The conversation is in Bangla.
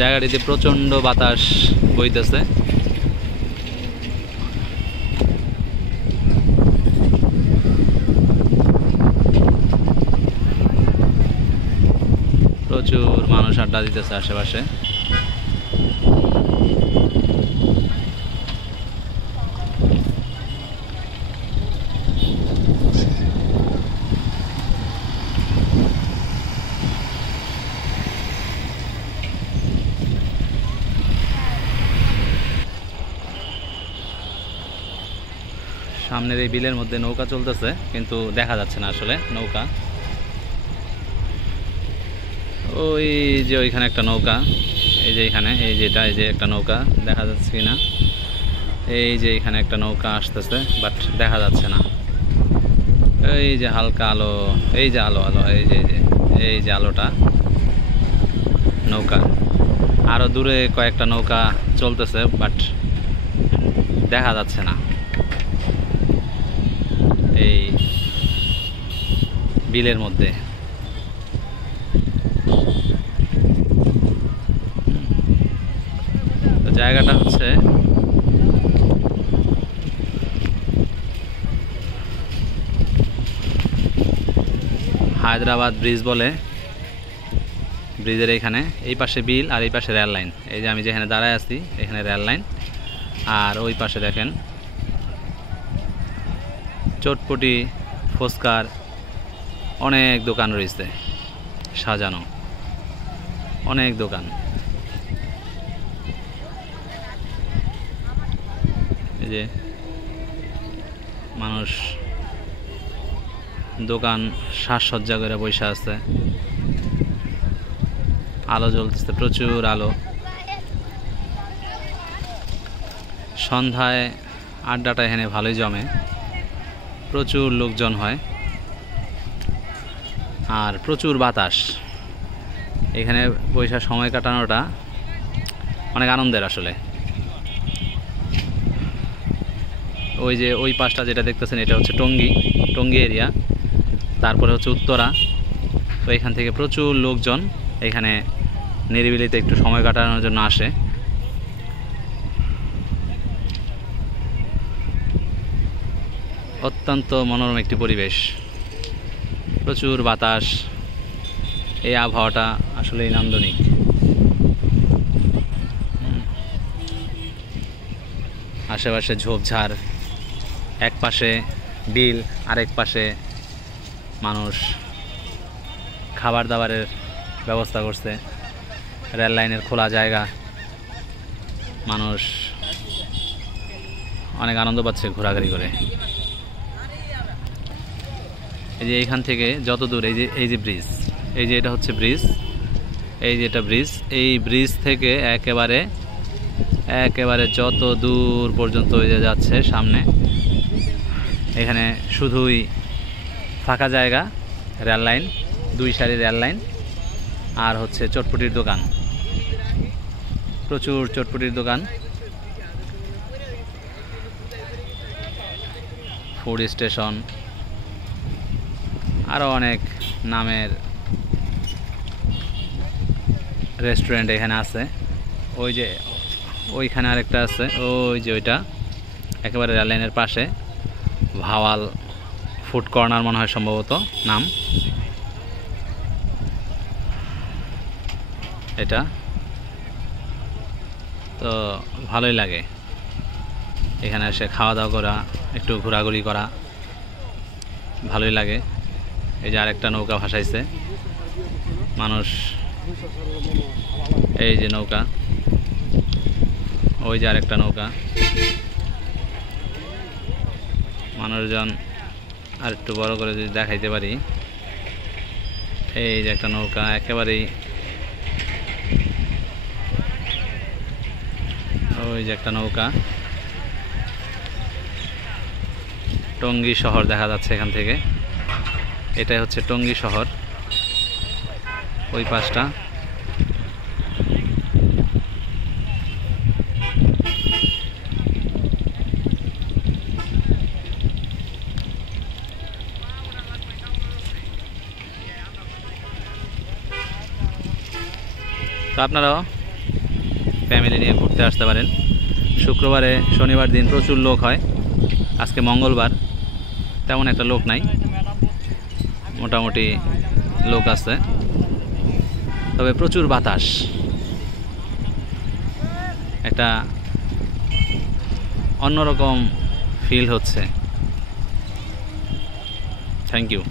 জায়গাটিতে প্রচন্ড বাতাস বইতেছে। প্রচুর মানুষ আড্ডা দিতেছে আশেপাশে। সামনের এই বিলের মধ্যে নৌকা চলতেছে, কিন্তু দেখা যাচ্ছে না আসলে নৌকা। ওই যে ওইখানে একটা নৌকা, এই যে এখানে, এই যেটা, এই যে একটা নৌকা দেখা যাচ্ছে কিনা, এই যে এখানে একটা নৌকা আসতেছে, বাট দেখা যাচ্ছে না। এই যে হালকা আলো, এই যে আলো আলো, এই যে আলোটা নৌকা। আরো দূরে কয়েকটা নৌকা চলতেছে, বাট দেখা যাচ্ছে না এই বিলের মধ্যে। তো জায়গাটা হচ্ছে হায়দ্রাবাদ ব্রিজ বলে। ব্রিজের এইখানে এই পাশে বিল আর এই পাশে রেল লাইন। এই যে আমি যেখানে দাঁড়ায় আছি এখানে রেল লাইন, আর ওই পাশে দেখেন চটপটি, ফুচকার অনেক দোকান রয়েছে সাজানো, অনেক দোকান। এই যে মানুষ দোকান সাজসজ্জা করে বসে আছে, আলো জ্বলতেছে, প্রচুর আলো। সন্ধ্যায় আড্ডাটা এখানে ভালোই জমে, প্রচুর লোকজন হয় আর প্রচুর বাতাস। এখানে বৈশা সময় কাটানোটা অনেক আনন্দের আসলে। ওই যে ওই পাশটা যেটা দেখতেছেন এটা হচ্ছে টঙ্গী এরিয়া, তারপরে হচ্ছে উত্তরা। তো এখান থেকে প্রচুর লোকজন এখানে নিরিবিলিতে একটু সময় কাটানোর জন্য আসে। অত্যন্ত মনোরম একটি পরিবেশ, প্রচুর বাতাস, এই আবহাওয়াটা আসলেই নান্দনিক। আশেপাশে ঝোপঝাড়, এক পাশে বিল, আরেক পাশে মানুষ খাবার দাবারের ব্যবস্থা করছে। রেল লাইনের খোলা জায়গা, মানুষ অনেক আনন্দ পাচ্ছে ঘোরাঘুরি করে। এই যে এইখান থেকে যত দূর, এই যে ব্রিজ, এই যে এটা হচ্ছে ব্রিজ, এই যে এটা ব্রিজ, এই ব্রিজ থেকে একেবারে যত দূর পর্যন্ত যাচ্ছে সামনে, এখানে শুধুই ফাঁকা জায়গা, রেল লাইন, দুই সারি রেল লাইন, আর হচ্ছে চটপটির দোকান, প্রচুর চটপটির দোকান, ফুড স্টেশন, আরও অনেক নামের রেস্টুরেন্ট এখানে আছে। ওই যে ওইখানে আরেকটা আছে, ওই যে ওইটা একেবারে রেল লাইনের পাশে, ভাওয়াল ফুড কর্নার মনে হয় সম্ভবত নাম এটা। তো ভালোই লাগে এখানে এসে খাওয়া দাওয়া করা, একটু ঘোরাঘুরি করা, ভালোই লাগে। এই যে আরেকটা নৌকা ভাসাইছে মানুষ, এই যে নৌকা, ওই যে আরেকটা নৌকা, মানুষজন আর একটু বড় করে যদি দেখাইতে পারি, এই যে একটা নৌকা, একেবারেই ওই যে একটা নৌকা। টঙ্গী শহর দেখা যাচ্ছে এখান থেকে, এটাই হচ্ছে টঙ্গী শহর, ওই পাশটা। তো আপনারাও ফ্যামিলি নিয়ে ঘুরতে আসতে পারেন। শুক্রবারে শনিবার দিন প্রচুর লোক হয়, আজকে মঙ্গলবার তেমন একটা লোক নাই, মোটামুটি লোক আছে, তবে প্রচুর বাতাস, একটা অন্যরকম ফিল হচ্ছে। Thank you.